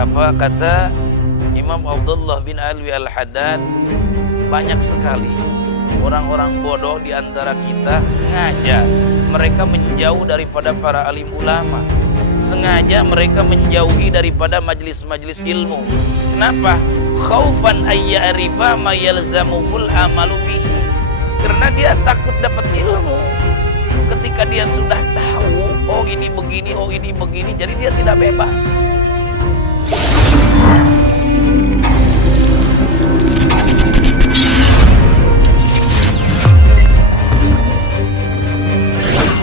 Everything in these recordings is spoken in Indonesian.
Apa kata Imam Abdullah bin Alwi Al-Haddad, banyak sekali orang-orang bodoh di antara kita sengaja mereka menjauh daripada para alim ulama, sengaja mereka menjauhi daripada majlis-majlis ilmu. Kenapa? Khaufan ayya'rifa ma yalzamuhul amalu bihi. Karena dia takut dapat ilmu. Ketika dia sudah tahu, oh ini begini, oh ini begini, jadi dia tidak bebas.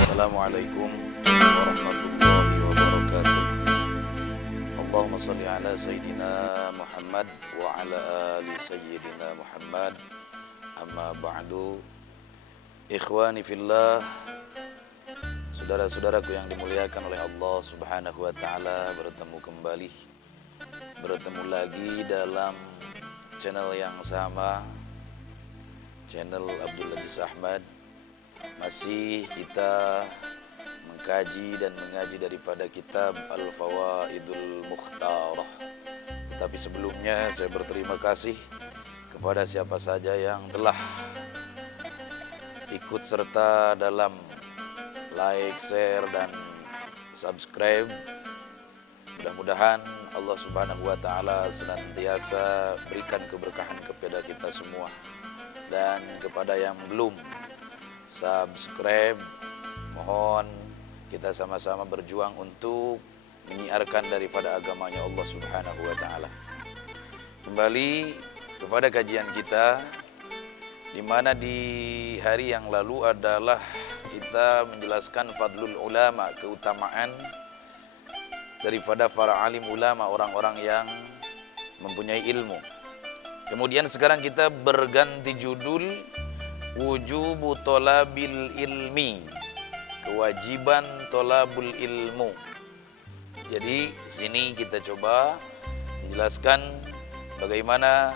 Assalamualaikum warahmatullahi wabarakatuh. Allahumma salli ala Sayyidina Muhammad wa ala ali Sayyidina Muhammad. Amma ba'du. Ikhwani fillah, saudara-saudaraku yang dimuliakan oleh Allah Subhanahu wa taala, bertemu lagi dalam channel yang sama, channel Abdul Aziz Ahmad. Masih kita mengkaji dan mengaji daripada kitab Al-Fawaidul Mukhtarah. Tetapi sebelumnya saya berterima kasih kepada siapa saja yang telah ikut serta dalam like, share, dan subscribe. Mudah-mudahan Allah Subhanahu wa taala senantiasa berikan keberkahan kepada kita semua. Dan kepada yang belum subscribe, mohon kita sama-sama berjuang untuk menyiarkan daripada agamanya Allah Subhanahu wa taala. Kembali kepada kajian kita, di mana di hari yang lalu adalah kita menjelaskan fadlul ulama, keutamaan daripada para alim ulama, orang-orang yang mempunyai ilmu. Kemudian sekarang kita berganti judul, wujubu tolabil ilmi, kewajiban tolabul ilmu. Jadi sini kita coba menjelaskan bagaimana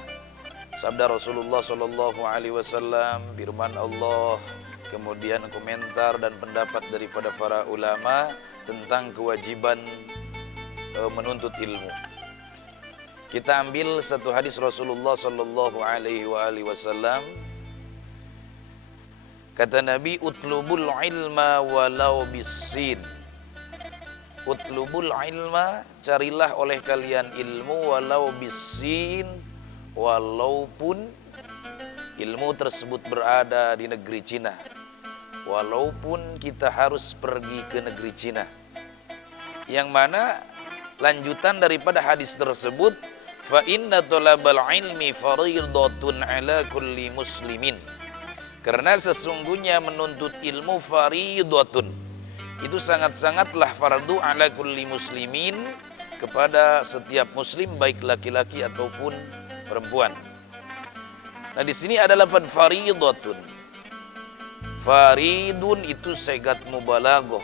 sabda Rasulullah Shallallahu Alaihi Wasallam, firman Allah, kemudian komentar dan pendapat daripada para ulama tentang kewajiban menuntut ilmu. Kita ambil satu hadis Rasulullah Shallallahu Alaihi Wasallam. Kata Nabi, utlubul ilma walau bisin. Utlubul ilma, carilah oleh kalian ilmu walau bisin, walaupun ilmu tersebut berada di negeri Cina, walaupun kita harus pergi ke negeri Cina. Yang mana lanjutan daripada hadis tersebut, fa inna talabal ilmi fariidatun ala kulli muslimin. Karena sesungguhnya menuntut ilmu fariidatun, itu sangat-sangatlah fardu ala kulli muslimin, kepada setiap muslim baik laki-laki ataupun perempuan. Nah, di sini ada lafaz fariidatun. Faridun itu sigat mubalaghah.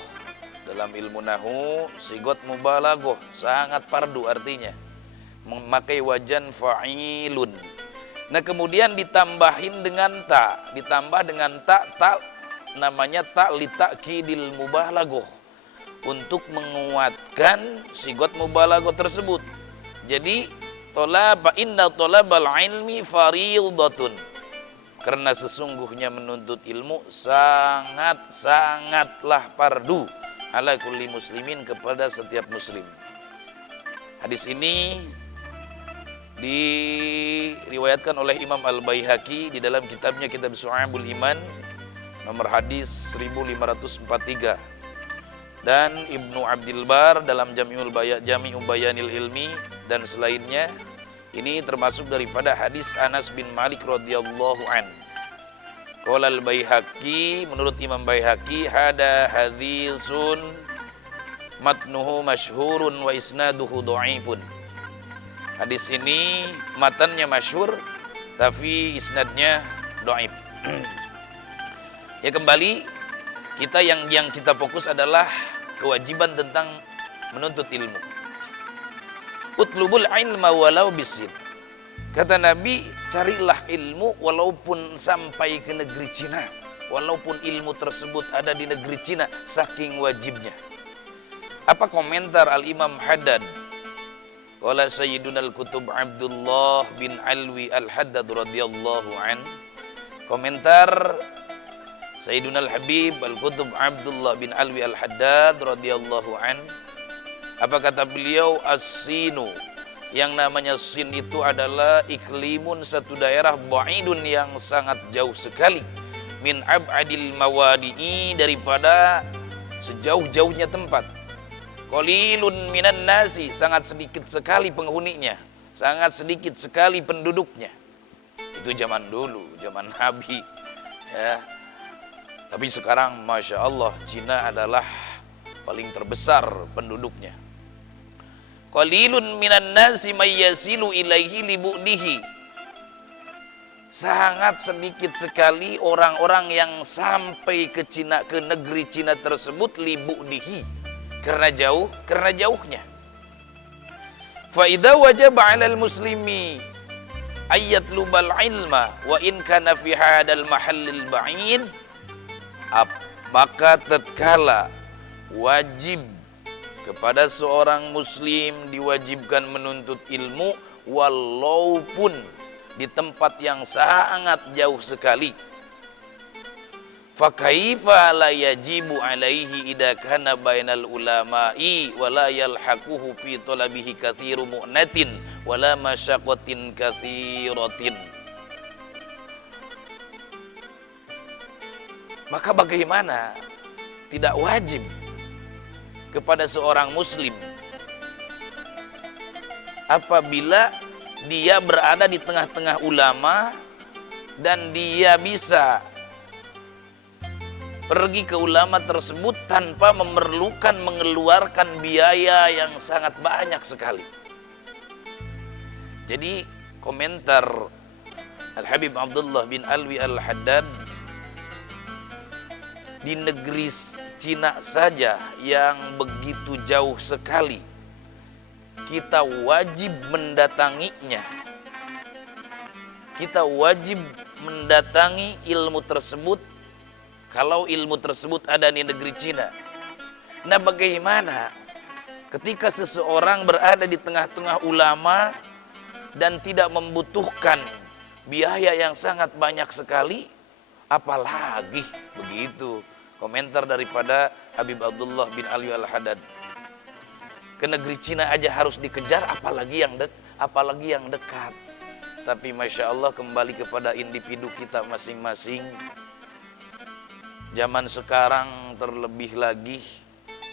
Dalam ilmu nahwu, sigat mubalaghah sangat fardu artinya. Memakai wajan fa'ilun. Nah, kemudian ditambahin dengan ta, ditambah dengan ta namanya ta li ta'kidil mubalaghah, untuk menguatkan sigat mubalaghah tersebut. Jadi inna tolabal ilmi fariidatun, karena sesungguhnya menuntut ilmu sangatlah fardu ala kulli muslimin, kepada setiap muslim. Hadis ini diriwayatkan oleh Imam Al-Baihaqi di dalam kitabnya Kitab Syu'abul Iman, nomor hadis 1543, dan Ibnu Abdil Bar dalam Jami'u Bayanil Ilmi dan selainnya. Ini termasuk daripada hadis Anas bin Malik radhiyallahu an. Qala Al-Baihaqi, menurut Imam Baihaqi, hada hadisun matnuhu masyhurun wa isnaduhu dhaifun. Hadis ini matannya masyhur tapi isnadnya dhaif. Ya, kembali kita yang kita fokus adalah kewajiban tentang menuntut ilmu. Utlubul ilma walau bisin. Kata Nabi, carilah ilmu walaupun sampai ke negeri Cina, walaupun ilmu tersebut ada di negeri Cina, saking wajibnya. Apa komentar Al-Imam Haddad Qala Sayyiduna al-Qutub Abdullah bin Alwi al-Haddad radhiyallahu an. Komentar Sayyiduna al-Habib al-Qutub Abdullah bin Alwi al-Haddad radhiyallahu an. Apa kata beliau? As-sinu, yang namanya sin itu adalah iklimun, satu daerah, ba'idun, yang sangat jauh sekali, min ab'adil mawadi'i, daripada sejauh-jauhnya tempat. Qalilun minan nasi, sangat sedikit sekali penghuninya, sangat sedikit sekali penduduknya. Itu zaman dulu, zaman Nabi, ya. Tapi sekarang Masya Allah, Cina adalah paling terbesar penduduknya. Qalilun minan nasi mayyasilu ilaihi libu'dihi, sangat sedikit sekali orang-orang yang sampai ke Cina, ke negeri Cina tersebut, libu'dihi, karena jauhnya. Fa idza wajaba 'alal muslimi ayyatlubal ilma wa in kana fi hadal mahallil ba'id, maka tatkala wajib kepada seorang muslim diwajibkan menuntut ilmu walaupun di tempat yang sangat jauh sekali. Fa kaifa la yajibu alaihi idza kana bainal ulama'i wa la yalhaquhu fi talabihi katsiru mu'natin wa la masyaqqatin katsiratin. Maka bagaimana tidak wajib kepada seorang muslim apabila dia berada di tengah-tengah ulama dan dia bisa pergi ke ulama tersebut tanpa memerlukan mengeluarkan biaya yang sangat banyak sekali. Jadi komentar Al-Habib Abdullah bin Alwi al-Haddad, di negeri Cina saja yang begitu jauh sekali, kita wajib mendatanginya. Kita wajib mendatangi ilmu tersebut kalau ilmu tersebut ada di negeri Cina. Nah, bagaimana ketika seseorang berada di tengah-tengah ulama dan tidak membutuhkan biaya yang sangat banyak sekali, apalagi begitu. Komentar daripada Habib Abdullah bin Alwi al-Haddad. Ke negeri Cina aja harus dikejar, apalagi yang dekat. Tapi Masya Allah, kembali kepada individu kita masing-masing. Zaman sekarang terlebih lagi,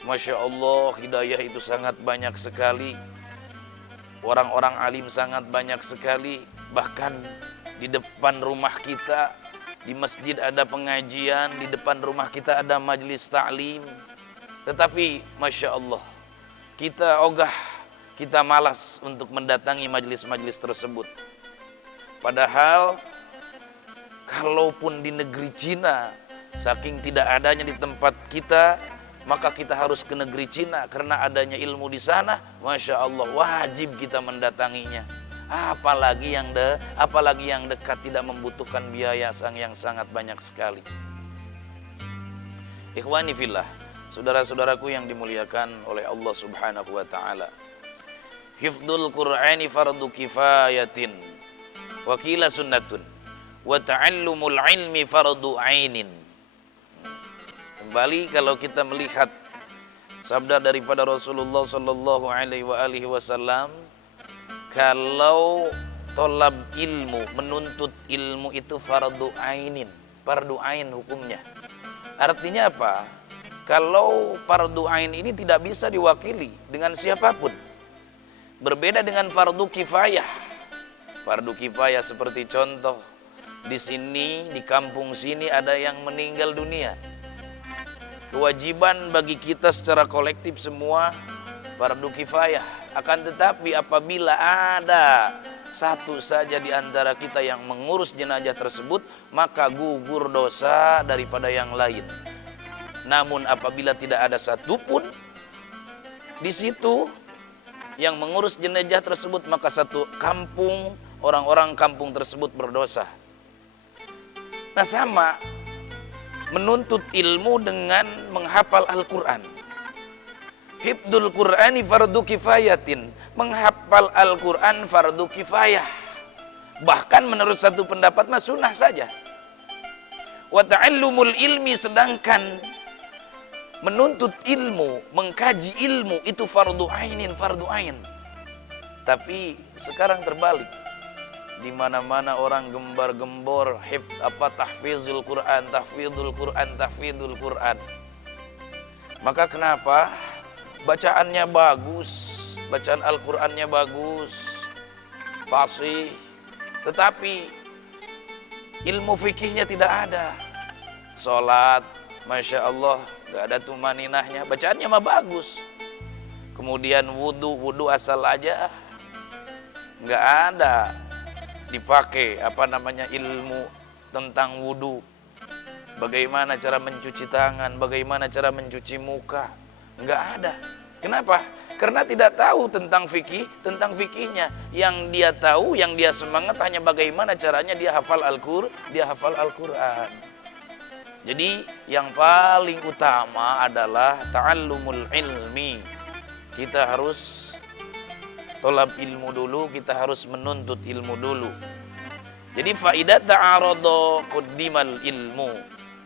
Masya Allah, hidayah itu sangat banyak sekali. Orang-orang alim sangat banyak sekali. Bahkan di depan rumah kita, di masjid ada pengajian, di depan rumah kita ada majelis ta'lim. Tetapi Masya Allah, kita ogah, kita malas untuk mendatangi majelis-majelis tersebut. Padahal kalaupun di negeri Cina, saking tidak adanya di tempat kita, maka kita harus ke negeri Cina karena adanya ilmu di sana. Masya Allah, wajib kita mendatanginya. Apalagi yang dekat, tidak membutuhkan biaya yang sangat banyak sekali. Ikhwani fillah, saudara-saudaraku yang dimuliakan oleh Allah Subhanahu wa taala. Hifdzul Qur'ani fardu kifayatin wa qila sunnatun wa ta'allumul ilmi fardu ainin. Kembali kalau kita melihat sabda daripada Rasulullah sallallahu alaihi wasallam, kalau tolab ilmu, menuntut ilmu itu fardu ainin, fardu ain hukumnya. Artinya apa? Kalau fardu ain ini tidak bisa diwakili dengan siapapun. Berbeda dengan fardu kifayah. Fardu kifayah seperti contoh, di sini, di kampung sini ada yang meninggal dunia. Kewajiban bagi kita secara kolektif semua fardu kifayah. Akan tetapi apabila ada satu saja di antara kita yang mengurus jenazah tersebut, maka gugur dosa daripada yang lain. Namun apabila tidak ada satupun di situ yang mengurus jenazah tersebut, maka satu kampung, orang-orang kampung tersebut berdosa. Nah, sama menuntut ilmu dengan menghafal Al-Quran. Hifdzul Qur'ani fardu kifayatin. Menghafal Al-Qur'an fardu kifayah. Bahkan menurut satu pendapat mah sunnah saja. Wa ta'allumul ilmi, sedangkan menuntut ilmu, mengkaji ilmu itu fardu ainin, fardu ain. Tapi sekarang terbalik. Di mana-mana orang gembar-gembor tahfizul Quran, tahfizul Quran, tahfizul Quran. Maka kenapa? Bacaannya bagus, bacaan Al-Qur'annya bagus, fasih, tetapi ilmu fikihnya tidak ada. Salat, Masya Allah, gak ada tumaninahnya, bacaannya mah bagus. Kemudian wudu asal aja, gak ada dipakai ilmu tentang wudu, bagaimana cara mencuci tangan, bagaimana cara mencuci muka, nggak ada. Kenapa? Karena tidak tahu tentang fikih, tentang fikihnya. Yang dia tahu, yang dia semangat hanya bagaimana caranya dia hafal Al-Quran. Jadi yang paling utama adalah ta'allumul ilmi. Kita harus tolab ilmu dulu, kita harus menuntut ilmu dulu. Jadi faidah ta'arada quddimal ilmu.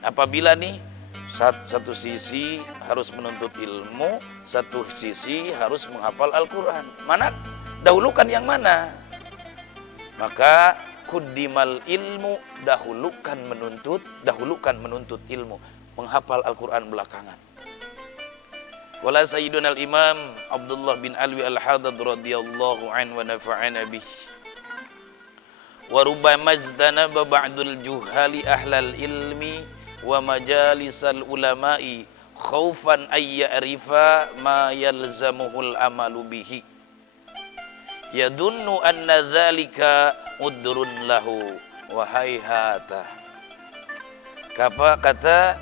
Apabila nih satu sisi harus menuntut ilmu, satu sisi harus menghafal Al-Quran, mana dahulukan yang mana? Maka quddimal ilmu, dahulukan menuntut ilmu, menghafal Al-Quran belakangan. Wala sayyiduna al-imam Abdullah bin Alwi al-Haddad radhiyallahu anhu wa nafa'ana bih. Wa rubbama izdanaba ba'dul juhali ahlal ilmi wa majalisal ulama'i khaufan ay ya'rifa ma yalzamuhul amalu bihi. Yadunnu anna dzalika udrun lahu wa hayhata. Kata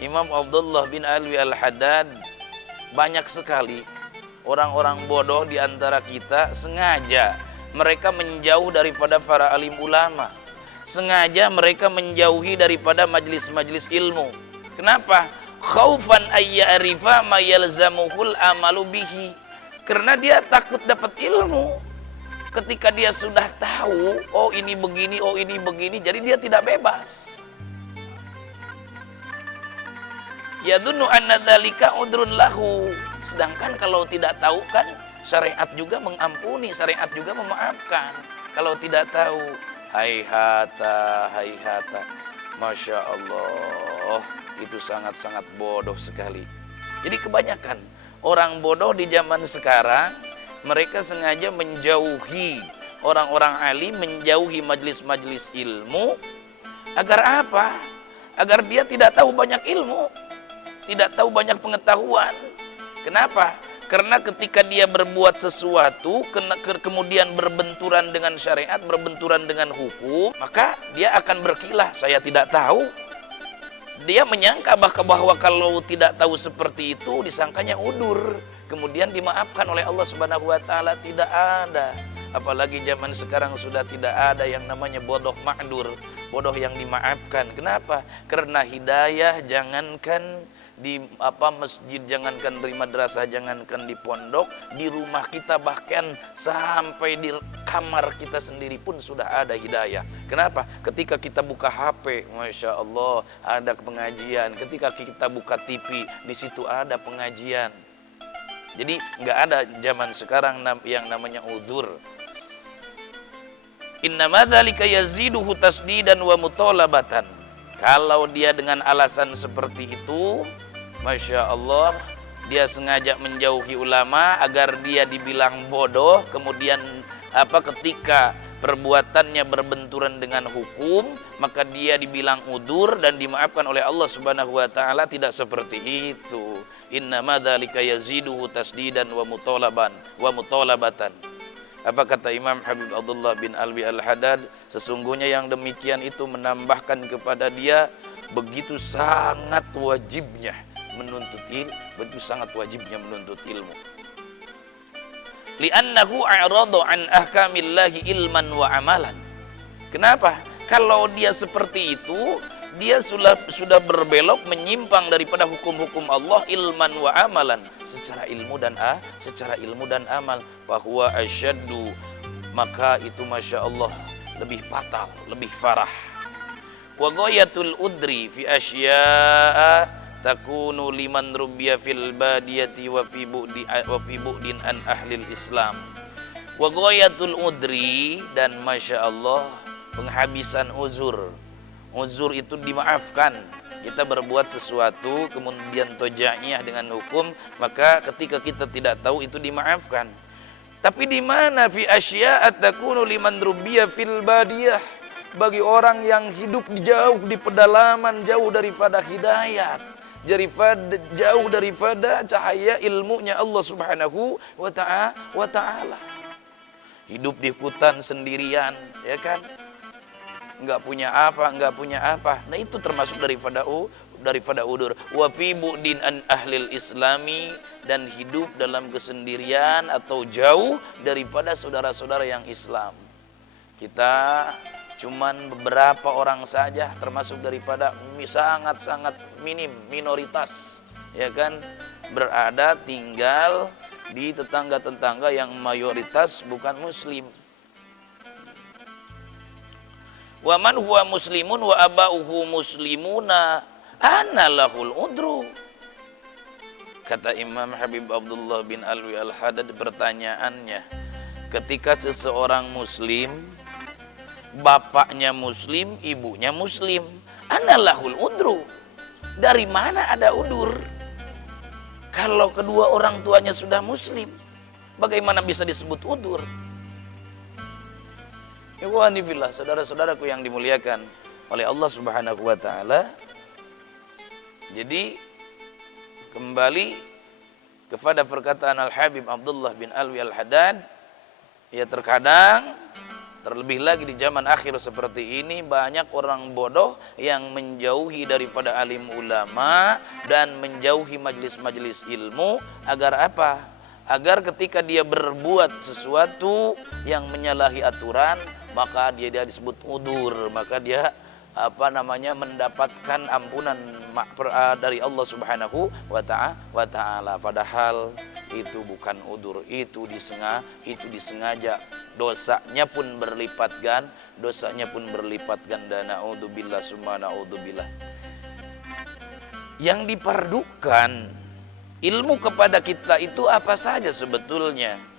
Imam Abdullah bin Alwi al-Haddad, banyak sekali orang-orang bodoh di antara kita sengaja mereka menjauh daripada para alim ulama. Sengaja mereka menjauhi daripada majlis-majlis ilmu. Kenapa? Khaufan ayya'rifa ma yalzamuhul amalu bihi. Karena dia takut dapat ilmu. Ketika dia sudah tahu, oh ini begini, jadi dia tidak bebas. Yadunnu anna dzalika udrun lahu. Sedangkan kalau tidak tahu kan syariat juga mengampuni, syariat juga memaafkan. Kalau tidak tahu, hayhata. Masya Allah, itu sangat-sangat bodoh sekali. Jadi kebanyakan orang bodoh di zaman sekarang, mereka sengaja menjauhi orang-orang alim, menjauhi majlis-majlis ilmu. Agar apa? Agar dia tidak tahu banyak ilmu, tidak tahu banyak pengetahuan. Kenapa? Karena ketika dia berbuat sesuatu, kemudian berbenturan dengan syariat, berbenturan dengan hukum, maka dia akan berkilah, saya tidak tahu. Dia menyangka bahwa kalau tidak tahu seperti itu, disangkanya udur. Kemudian dimaafkan oleh Allah Subhanahu wa Ta'ala. Tidak ada. Apalagi zaman sekarang sudah tidak ada yang namanya bodoh ma'dur, bodoh yang dimaafkan. Kenapa? Karena hidayah jangankan di masjid, jangankan di madrasah, jangankan di pondok, di rumah kita, bahkan sampai di kamar kita sendiri pun sudah ada hidayah. Kenapa? Ketika kita buka HP, Masya Allah, ada pengajian. Ketika kita buka TV, di situ ada pengajian. Jadi nggak ada zaman sekarang yang namanya udzur. Innama dzalika yaziduhu tasdidan wa mutalabatan. Kalau dia dengan alasan seperti itu, Masya Allah, dia sengaja menjauhi ulama agar dia dibilang bodoh. Kemudian ketika perbuatannya berbenturan dengan hukum, maka dia dibilang udzur dan dimaafkan oleh Allah Subhanahu wa Ta'ala. Tidak seperti itu. Innama dzalika yaziduhu tasdidan wa mutalabatan. Apa kata Imam Habib Abdullah bin Alwi al-Haddad? Sesungguhnya yang demikian itu menambahkan kepada dia begitu sangat wajibnya menuntut ilmu, begitu sangat wajibnya menuntut ilmu. Li'annahu a'rada an ahkamillahi ilman wa amalan. Kenapa? Kalau dia seperti itu, dia sudah berbelok menyimpang daripada hukum-hukum Allah ilman wa amalan, secara ilmu dan amal. Bahwa asyaddu, maka itu masya Allah lebih fatal, lebih farah. Wa ghayatul udri fi asya'a takunu liman rubbiya fil badiyati wa fi bu'din an ahlil Islam. Wa ghayatul udri, dan masya Allah penghabisan uzur. Uzur itu dimaafkan. Kita berbuat sesuatu kemudian tojaiyah dengan hukum, maka ketika kita tidak tahu itu dimaafkan. Tapi di mana fi asya'a takunu liman rubbiya fil badiyah, bagi orang yang hidup jauh di pedalaman, jauh daripada hidayat, jauh daripada cahaya ilmunya Allah Subhanahu wa ta'ala. Hidup di hutan sendirian, ya kan? Enggak punya apa. Nah, itu termasuk daripada udur. Wa fi bu'din an ahlil islami, dan hidup dalam kesendirian atau jauh daripada saudara-saudara yang Islam. Kita cuman beberapa orang saja, termasuk daripada sangat-sangat minoritas, ya kan, berada tinggal di tetangga-tetangga yang mayoritas bukan muslim. Wa man huwa muslimun wa aba'uhu muslimuna ana lahul udru. Kata Imam Habib Abdullah bin Alwi Al-Haddad, pertanyaannya, ketika seseorang muslim, bapaknya muslim, ibunya muslim, ana lahul udru, dari mana ada udur? Kalau kedua orang tuanya sudah muslim, bagaimana bisa disebut udur? Ikhwani fillah, saudara-saudaraku yang dimuliakan oleh Allah Subhanahu wa ta'ala. Jadi kembali kepada perkataan Al-Habib Abdullah bin Alwi Al-Haddad, ya terkadang terlebih lagi di zaman akhir seperti ini, banyak orang bodoh yang menjauhi daripada alim ulama dan menjauhi majelis-majelis ilmu. Agar apa? Agar ketika dia berbuat sesuatu yang menyalahi aturan, maka dia disebut udur, maka dia mendapatkan ampunan dari Allah Subhanahu wa ta'ala. Padahal itu bukan udur, itu disengaja. Dosanya pun berlipat ganda. Na'udzubillah summa na'udzubillah. Yang dipardukan ilmu kepada kita itu apa saja sebetulnya?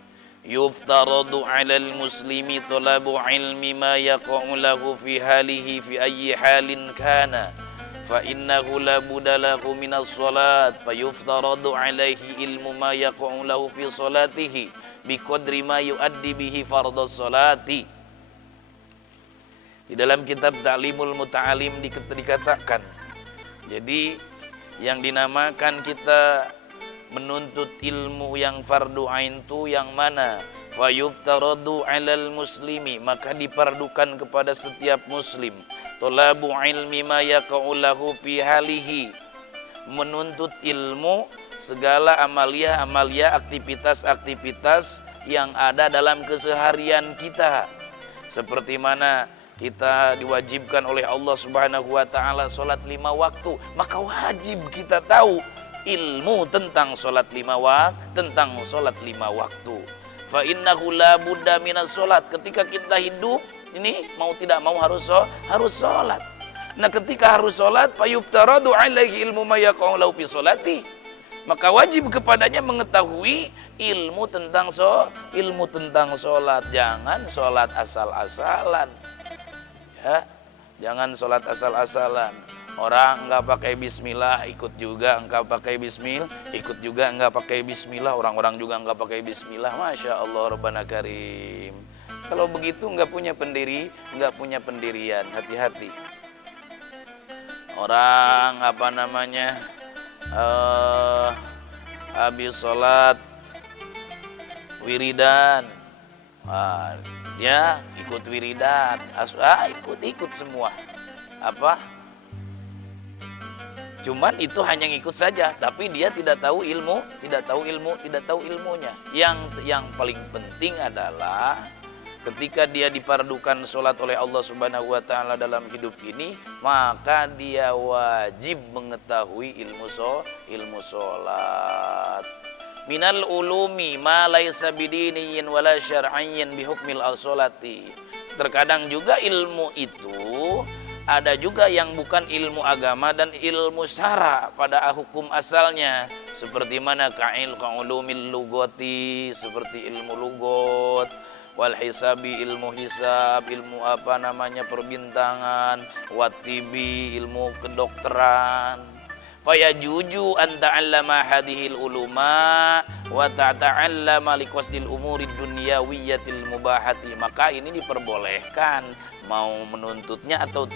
Yuftaradu 'alal muslimi talabu ilmi ma yaqa'u lahu fi halihi fi ayyi halin kana fa innahu la budda lahu minas salat fa yuftaradu 'alaihi ilmu ma yaqa'u lahu fi salatihi biqadri ma yuaddi bihi fardhus salati. Di dalam kitab Ta'limul Muta'alim dikatakan, jadi yang dinamakan kita menuntut ilmu yang fardu ain itu yang mana? Fa yuftaradu 'alal muslimi, maka dipardukan kepada setiap muslim. Talabu ilmi ma yaqa'u lahu fi halihi, menuntut ilmu segala amalia, aktivitas yang ada dalam keseharian kita. Seperti mana kita diwajibkan oleh Allah Subhanahu wa ta'ala salat 5 waktu, maka wajib kita tahu ilmu tentang salat 5 waktu. Fa innahu la budda minas salat. Ketika kita hidup ini mau tidak mau harus salat. Nah, ketika harus salat, fa yuftaradu 'alaihi ilmu ma yaqa'u lahu fi salati, maka wajib kepadanya mengetahui ilmu tentang salat. Jangan salat asal-asalan. Ya, jangan salat asal-asalan. Orang enggak pakai bismillah ikut juga, enggak pakai bismillah ikut juga, enggak pakai bismillah, orang-orang juga enggak pakai bismillah. Masya Allah Rabbana Karim. Kalau begitu enggak punya pendirian. Hati-hati. Orang habis sholat wiridan, dia ikut wiridan, ikut semua. Cuman itu hanya ngikut saja, tapi dia tidak tahu ilmunya. Yang paling penting adalah ketika dia dipardukan sholat oleh Allah Subhanahu wa taala dalam hidup ini, maka dia wajib mengetahui ilmu sholat. Minal ulumi ma laisa bidiniyin wala syar'iyyin bihukmil as-sholati. Terkadang juga ilmu itu ada juga yang bukan ilmu agama dan ilmu syara pada hukum asalnya, seperti mana ka'ulumil lugati, seperti ilmu lugot, wal hisabi, ilmu hisab, ilmu perbintangan, watibi, ilmu kedokteran. Fayajuju an ta'allama hadhil uluma wa ta'allama liqasdil umuri dunyawiyatil mubahati. Maka ini diperbolehkan mau menuntutnya atau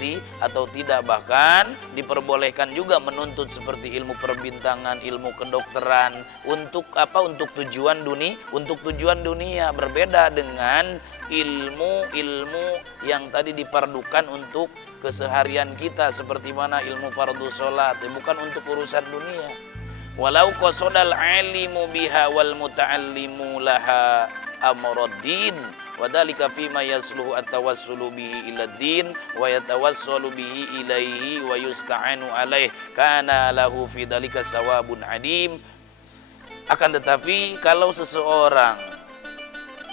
tidak, bahkan diperbolehkan juga menuntut seperti ilmu perbintangan, ilmu kedokteran untuk tujuan dunia, berbeda dengan ilmu yang tadi dipardukan untuk keseharian kita, seperti mana ilmu fardhu sholat, bukan untuk urusan dunia. Walau qasodal alimu biha wal muta'allimu laha amruddin wa dzalika fima yasluhu at-tawassulu bihi ila din wa yatawassalu bihi ilaihi wa yusta'anu alaih kana lahu fi dzalika sawabun adim. Akan tetapi kalau seseorang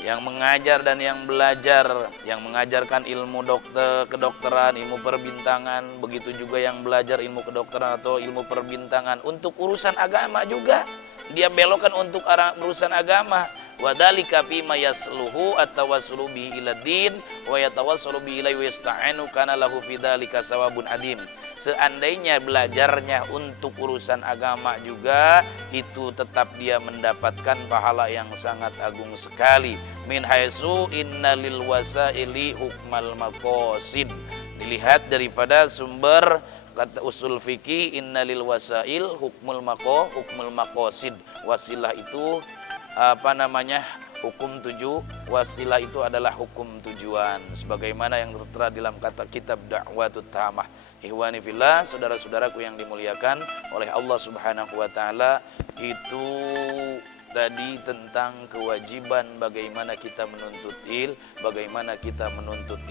yang mengajar dan yang belajar, yang mengajarkan ilmu kedokteran, ilmu perbintangan, begitu juga yang belajar ilmu kedokteran atau ilmu perbintangan untuk urusan agama juga, dia belokkan untuk urusan agama. Wadzalika fima yasluhu at-tawassulu bihi ila din wa yatawassalu bihi ilaihi wa yasta'inu kana lahu fi dzalika sawabun adim. Seandainya belajarnya untuk urusan agama juga, itu tetap dia mendapatkan pahala yang sangat agung sekali. Min haitsu innalil wasaili hukmal maqasid. Dilihat daripada sumber kata usul fikih, innalil wasail hukmul maqasid. Wasilah itu hukum wasilah itu adalah hukum tujuan, sebagaimana yang tertera dalam kata kitab Da'watut Tamah. Ihwani fillah, saudara-saudaraku yang dimuliakan oleh Allah Subhanahu wa taala, itu tadi tentang kewajiban bagaimana kita menuntut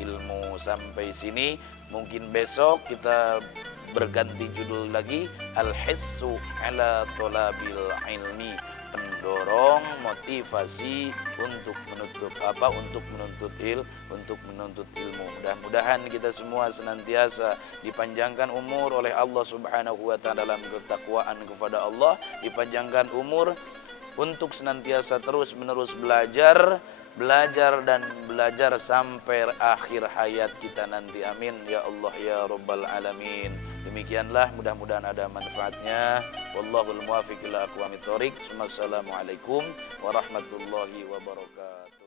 ilmu. Sampai sini, mungkin besok kita berganti judul lagi, al-hissu ala thalabil ilmi, pendorong motivasi untuk menuntut ilmu. Mudah-mudahan kita semua senantiasa dipanjangkan umur oleh Allah Subhanahu wa taala dalam ketakwaan kepada Allah, dipanjangkan umur untuk senantiasa terus-menerus belajar dan belajar sampai akhir hayat kita nanti. Amin ya Allah ya rabbal alamin. Demikianlah, mudah-mudahan ada manfaatnya. Wallahul muwaffiq ila aqwamit thoriq. Wassalamualaikum warahmatullahi wabarakatuh.